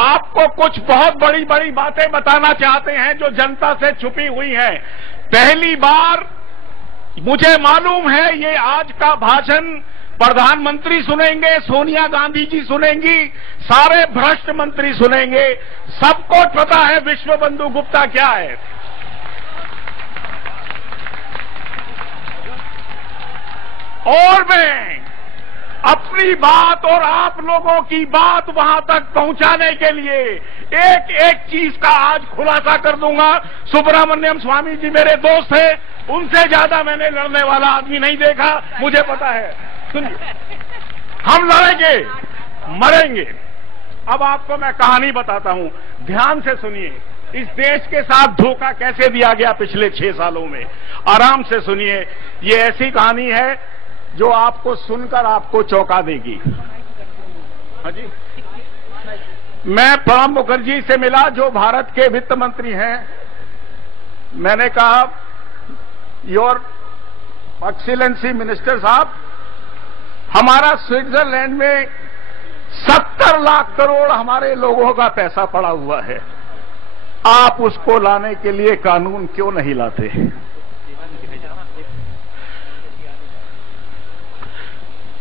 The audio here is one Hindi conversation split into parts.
आपको कुछ बहुत बड़ी बड़ी बातें बताना चाहते हैं जो जनता से छुपी हुई हैं। पहली बार मुझे मालूम है ये आज का भाषण प्रधानमंत्री सुनेंगे, सोनिया गांधी जी सुनेंगी, सारे भ्रष्ट मंत्री सुनेंगे, सबको पता है विश्व बंधु गुप्ता क्या है। और मैं अपनी बात और आप लोगों की बात वहां तक पहुंचाने के लिए एक एक चीज का आज खुलासा कर दूंगा। सुब्रमण्यम स्वामी जी मेरे दोस्त हैं, उनसे ज्यादा मैंने लड़ने वाला आदमी नहीं देखा, मुझे पता है। सुनिए, हम लड़ेंगे, मरेंगे। अब आपको मैं कहानी बताता हूं, ध्यान से सुनिए। इस देश के साथ धोखा कैसे दिया गया पिछले 6 सालों में, आराम से सुनिए। ये ऐसी कहानी है जो आपको सुनकर आपको चौंका देगी। हाँ जी, मैं प्रणब मुखर्जी से मिला जो भारत के वित्त मंत्री हैं। मैंने कहा, योर एक्सीलेंसी मिनिस्टर साहब, हमारा स्विट्जरलैंड में 70 लाख करोड़ हमारे लोगों का पैसा पड़ा हुआ है, आप उसको लाने के लिए कानून क्यों नहीं लाते?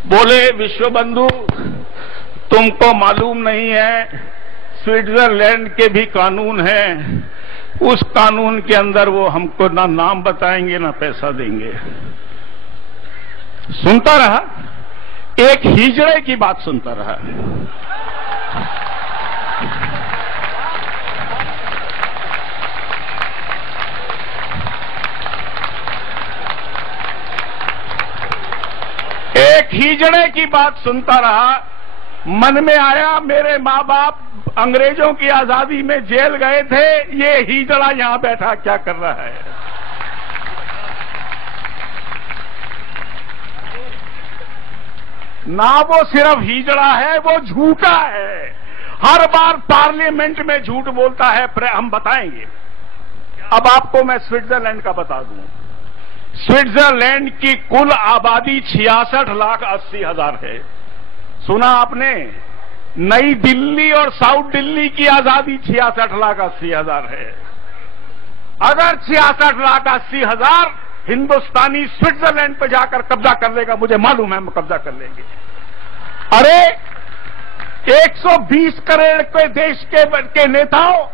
बोले, विश्व बंधु तुमको मालूम नहीं है, स्विट्जरलैंड के भी कानून हैं, उस कानून के अंदर वो हमको ना नाम बताएंगे ना पैसा देंगे। सुनता रहा, एक हिजड़े की बात सुनता रहा। एक हिजड़े की बात सुनता रहा। मन में आया, मेरे माँ बाप अंग्रेजों की आजादी में जेल गए थे, ये हिजड़ा यहां बैठा क्या कर रहा है? ना वो सिर्फ हिजड़ा है, वो झूठा है। हर बार पार्लियामेंट में झूठ बोलता है, हम बताएंगे। अब आपको मैं स्विट्जरलैंड का बता दूं। स्विट्जरलैंड की कुल आबादी 66,80,000 है। सुना आपने? नई दिल्ली और साउथ दिल्ली की आजादी 66,80,000 है। अगर 66,80,000 हिंदुस्तानी स्विट्जरलैंड पर जाकर कब्जा कर लेगा, मुझे मालूम है हम कब्जा कर लेंगे। अरे 120 करोड़ के देश के नेताओं,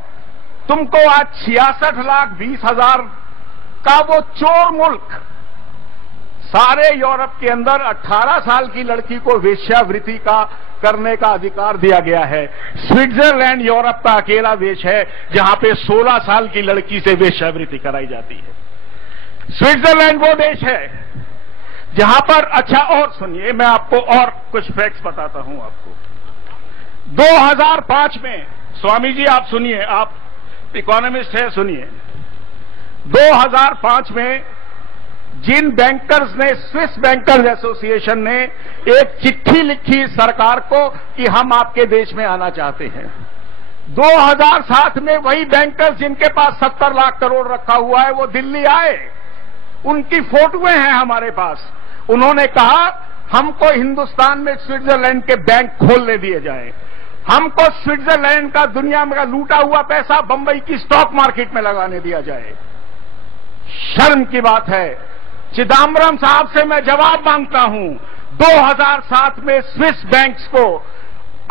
तुमको आज 66,20,000 का वो चोर मुल्क, सारे यूरोप के अंदर 18 साल की लड़की को वेश्यावृत्ति का करने का अधिकार दिया गया है। स्विट्जरलैंड यूरोप का अकेला देश है जहां पे 16 साल की लड़की से वेश्यावृत्ति कराई जाती है। स्विट्जरलैंड वो देश है जहां पर, अच्छा और सुनिए, मैं आपको और कुछ फैक्ट्स बताता हूं आपको। 2005 में, स्वामी जी आप सुनिए, आप इकोनॉमिस्ट हैं, सुनिए। 2005 में जिन बैंकर्स ने, स्विस बैंकर्स एसोसिएशन ने एक चिट्ठी लिखी सरकार को कि हम आपके देश में आना चाहते हैं। 2007 में वही बैंकर्स जिनके पास 70 लाख करोड़ रखा हुआ है, वो दिल्ली आए, उनकी फोटोएं हैं हमारे पास। उन्होंने कहा हमको हिंदुस्तान में स्विट्जरलैंड के बैंक खोलने दिए जाएं, हमको स्विट्जरलैंड का दुनिया में लूटा हुआ पैसा बंबई की स्टॉक मार्केट में लगाने दिया जाए। शर्म की बात है। चिदम्बरम साहब से मैं जवाब मांगता हूं, 2007 में स्विस बैंक्स को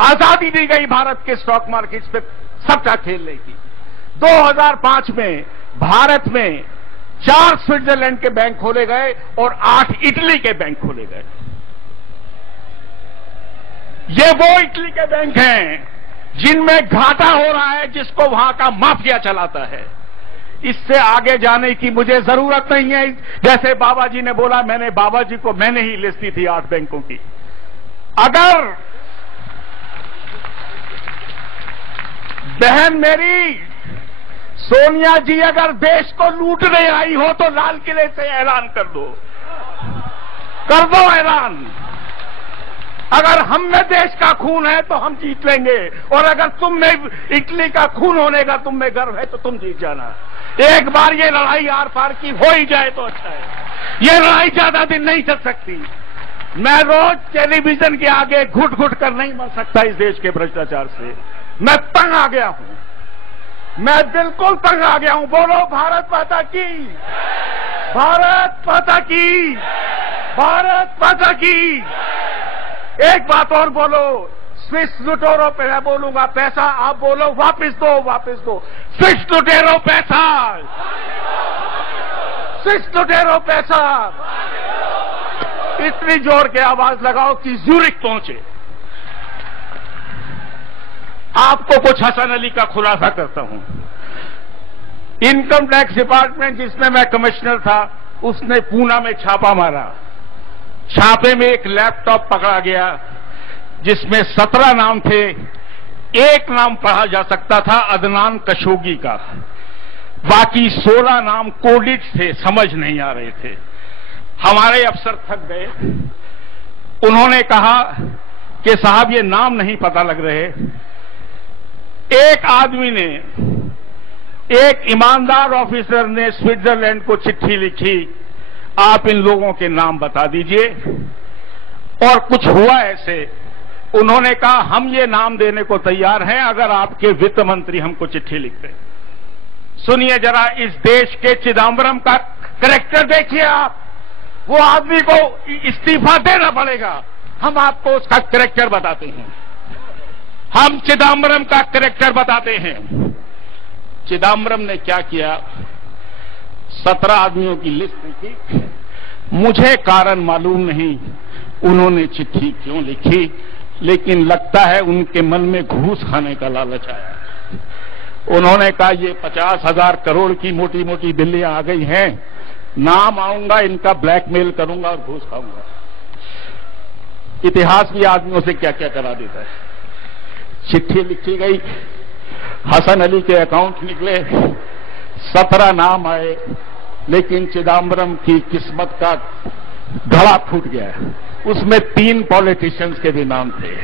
आजादी दी गई भारत के स्टॉक मार्केट्स पे सबका खेलने की। 2005 में भारत में 4 स्विट्जरलैंड के बैंक खोले गए और 8 इटली के बैंक खोले गए। ये वो इटली के बैंक हैं जिनमें घाटा हो रहा है, जिसको वहां का माफिया चलाता है। इससे आगे जाने की मुझे जरूरत नहीं है। जैसे बाबा जी ने बोला, मैंने बाबा जी को मैंने ही लिस्ट दी थी 8 बैंकों की। अगर बहन मेरी सोनिया जी अगर देश को लूटने आई हो तो लाल किले से ऐलान कर दो ऐलान। अगर हम में देश का खून है तो हम जीत लेंगे, और अगर तुम में इटली का खून होने का तुम में गर्व है तो तुम जीत जाना। एक बार ये लड़ाई आर पार की हो ही जाए तो अच्छा है। ये लड़ाई ज्यादा दिन नहीं चल सकती। मैं रोज टेलीविजन के आगे घुट घुट कर नहीं मर सकता इस देश के भ्रष्टाचार से। मैं तंग आ गया हूं, मैं बिल्कुल तंग आ गया हूं। बोलो भारत माता की, भारत माता की, भारत माता की। एक बात और बोलो, स्विस लुटेरों पे मैं बोलूंगा पैसा, आप बोलो वापस दो, वापस दो। स्विस लुटेरों पैसा, स्विस लुटेरों पैसा। इतनी जोर के आवाज लगाओ कि ज़्यूरिख पहुंचे। आपको कुछ हसन अली का खुलासा करता हूं। इनकम टैक्स डिपार्टमेंट जिसमें मैं कमिश्नर था, उसने पूना में छापा मारा। छापे में एक लैपटॉप पकड़ा गया जिसमें 17 नाम थे। एक नाम पढ़ा जा सकता था अदनान कशोगी का, बाकी 16 नाम कोडिट थे, समझ नहीं आ रहे थे। हमारे अफसर थक गए। उन्होंने कहा कि साहब ये नाम नहीं पता लग रहे। एक आदमी ने, एक ईमानदार ऑफिसर ने स्विट्जरलैंड को चिट्ठी लिखी, आप इन लोगों के नाम बता दीजिए। और कुछ हुआ ऐसे, उन्होंने कहा हम ये नाम देने को तैयार हैं अगर आपके वित्त मंत्री हमको चिट्ठी लिखते। सुनिए जरा, इस देश के चिदम्बरम का कैरेक्टर देखिए आप। वो आदमी को इस्तीफा देना पड़ेगा। हम आपको उसका कैरेक्टर बताते हैं, हम चिदम्बरम का कैरेक्टर बताते हैं। चिदम्बरम ने क्या किया, 17 आदमियों की लिस्ट लिखी। मुझे कारण मालूम नहीं उन्होंने चिट्ठी क्यों लिखी, लेकिन लगता है उनके मन में घूस खाने का लालच आया। उन्होंने कहा ये 50,000 करोड़ की मोटी मोटी बिल्लियां आ गई हैं, नाम आऊंगा, इनका ब्लैकमेल करूंगा और घूस खाऊंगा। इतिहास भी आदमियों से क्या क्या करा देता है। चिट्ठी लिखी गई, हसन अली के अकाउंट निकले, 17 नाम आए, लेकिन चिदम्बरम की किस्मत का घड़ा फूट गया। उसमें 3 पॉलिटिशियंस के भी नाम थे।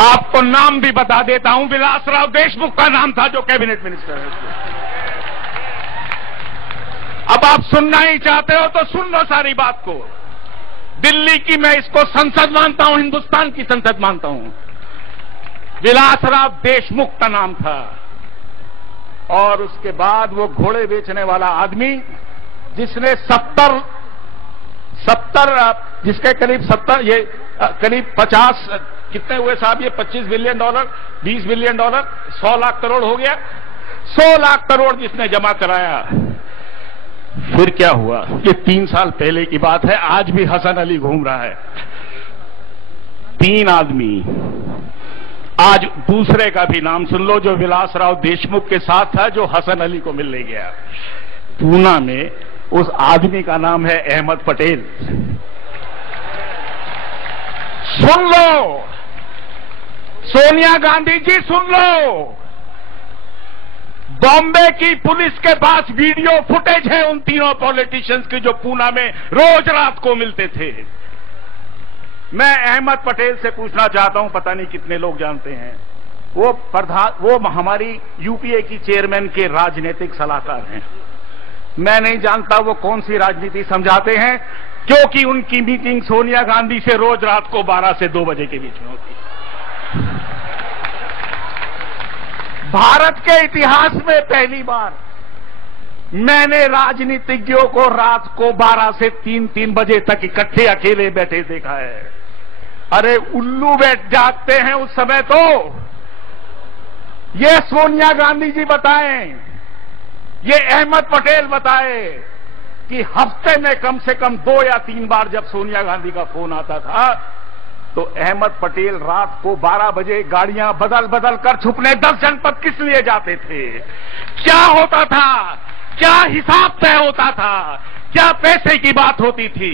आपको नाम भी बता देता हूं, विलासराव देशमुख का नाम था जो कैबिनेट मिनिस्टर है। अब आप सुनना ही चाहते हो तो सुन लो सारी बात को। दिल्ली की मैं इसको संसद मानता हूं, हिंदुस्तान की संसद मानता हूं। विलासराव देशमुख का नाम था। और उसके बाद वो घोड़े बेचने वाला आदमी जिसने 70 जिसके करीब 70, ये करीब 50, कितने हुए साहब ये, $25 बिलियन, $20 बिलियन, 100 लाख करोड़ हो गया। 100 लाख करोड़ जिसने जमा कराया। फिर क्या हुआ, ये 3 साल पहले की बात है। आज भी हसन अली घूम रहा है। 3 आदमी। आज दूसरे का भी नाम सुन लो जो विलासराव देशमुख के साथ था, जो हसन अली को मिलने गया पूना में। उस आदमी का नाम है अहमद पटेल। सुन लो सोनिया गांधी जी, सुन लो। बॉम्बे की पुलिस के पास वीडियो फुटेज है उन तीनों पॉलिटिशियंस की जो पूना में रोज रात को मिलते थे। मैं अहमद पटेल से पूछना चाहता हूं, पता नहीं कितने लोग जानते हैं, वो हमारी यूपीए की चेयरमैन के राजनीतिक सलाहकार हैं। मैं नहीं जानता वो कौन सी राजनीति समझाते हैं, क्योंकि उनकी मीटिंग सोनिया गांधी से रोज रात को 12 से 2 बजे के बीच में होती है। भारत के इतिहास में पहली बार मैंने राजनीतिज्ञों को रात को 12 से 3 बजे तक इकट्ठे अकेले बैठे देखा है। अरे उल्लू बैठ जागते हैं उस समय तो। ये सोनिया गांधी जी बताएं, ये अहमद पटेल बताए कि हफ्ते में कम से कम 2 या 3 बार जब सोनिया गांधी का फोन आता था तो अहमद पटेल रात को 12 बजे गाड़ियां बदल बदल कर छुपने 10 जनपद किस लिए जाते थे, क्या होता था, क्या हिसाब तय होता था, क्या पैसे की बात होती थी,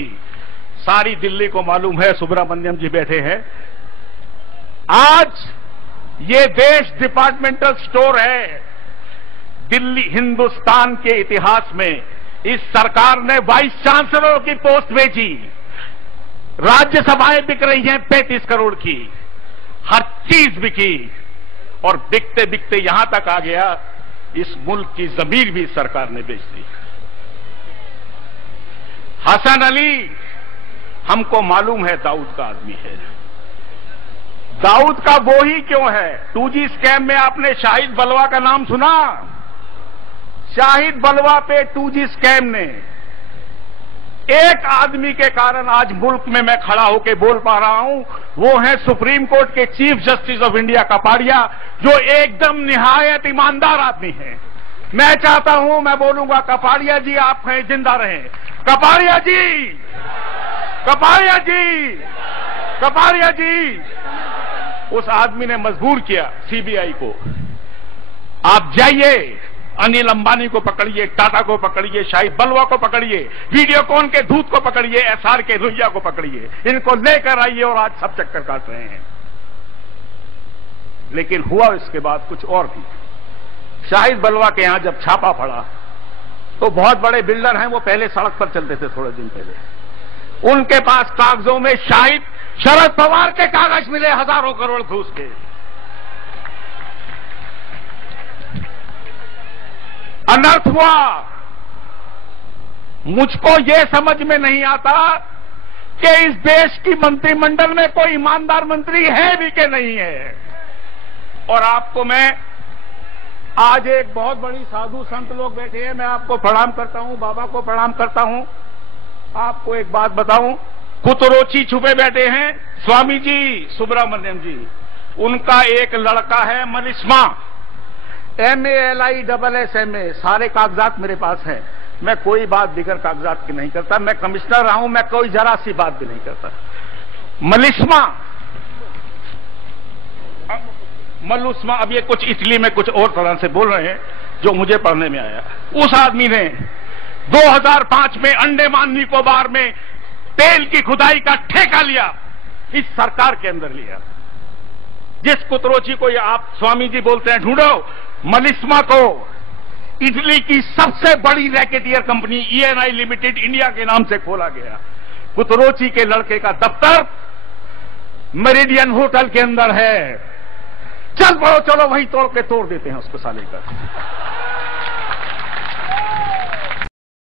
सारी दिल्ली को मालूम है। सुब्रमण्यम जी बैठे हैं। आज ये देश डिपार्टमेंटल स्टोर है। दिल्ली, हिंदुस्तान के इतिहास में इस सरकार ने वाइस चांसलर की पोस्ट भेजी। राज्यसभाएं बिक रही हैं 35 करोड़ की, हर चीज बिकी। और बिकते बिकते यहां तक आ गया, इस मुल्क की जमीन भी सरकार ने बेच दी। हसन अली हमको मालूम है दाऊद का आदमी है। दाऊद का वो ही क्यों है? 2G स्कैम में आपने शाहिद बलवा का नाम सुना? शाहिद बलवा पे 2G स्कैम ने एक आदमी के कारण आज मुल्क में मैं खड़ा होकर बोल पा रहा हूं, वो है सुप्रीम कोर्ट के chief justice of India Kapadia, जो एकदम निहायत ईमानदार आदमी है। मैं चाहता हूं, मैं बोलूंगा, कपाड़िया जी आप कहीं जिंदा रहें। कपाड़िया जी, कपाड़िया जी, कपाड़िया जी। उस आदमी ने मजबूर किया सीबीआई को, आप जाइए, अनिल अंबानी को पकड़िए, टाटा को पकड़िए, शाहिद बलवा को पकड़िए, वीडियोकॉन के दूत को पकड़िए, एसआर के रुइया को पकड़िए, इनको लेकर आइए और आज सब चक्कर काट रहे हैं। लेकिन हुआ इसके बाद कुछ और भी। शाहिद बलवा के यहां जब छापा पड़ा तो बहुत बड़े बिल्डर हैं, वो पहले सड़क पर चलते थे थोड़े दिन पहले, उनके पास कागजों में शरद पवार के कागज मिले, हजारों करोड़ घूस के। अनर्थ हुआ। मुझको यह समझ में नहीं आता कि इस देश की मंत्रिमंडल में कोई ईमानदार मंत्री है भी कि नहीं है। और आपको मैं आज एक बहुत बड़ी साधु संत लोग बैठे हैं, मैं आपको प्रणाम करता हूं, बाबा को प्रणाम करता हूं। आपको एक बात बताऊं, कुतरोची छुपे बैठे हैं स्वामी जी सुब्रमण्यम जी, उनका एक लड़का है मलिस्मा, MALISSMA, सारे कागजात मेरे पास हैं। मैं कोई बात बिगर कागजात की नहीं करता, मैं कमिश्नर रहा हूं, मैं कोई जरा सी बात भी नहीं करता। मलुस्मा, अब ये कुछ इटली में कुछ और तरह से बोल रहे हैं जो मुझे पढ़ने में आया। उस आदमी ने 2005 में अंडमान निकोबार में तेल की खुदाई का ठेका लिया, इस सरकार के अंदर लिया। जिस कुतरोची को ये आप स्वामी जी बोलते हैं, ढूंढो मलिस्मा को इटली की सबसे बड़ी racketeer company ENI limited India के नाम से खोला गया। कुतरोची के लड़के का दफ्तर मेरिडियन होटल के अंदर है। चल पड़ो, चलो वहीं तोड़ के तोड़ देते हैं उसको साले का।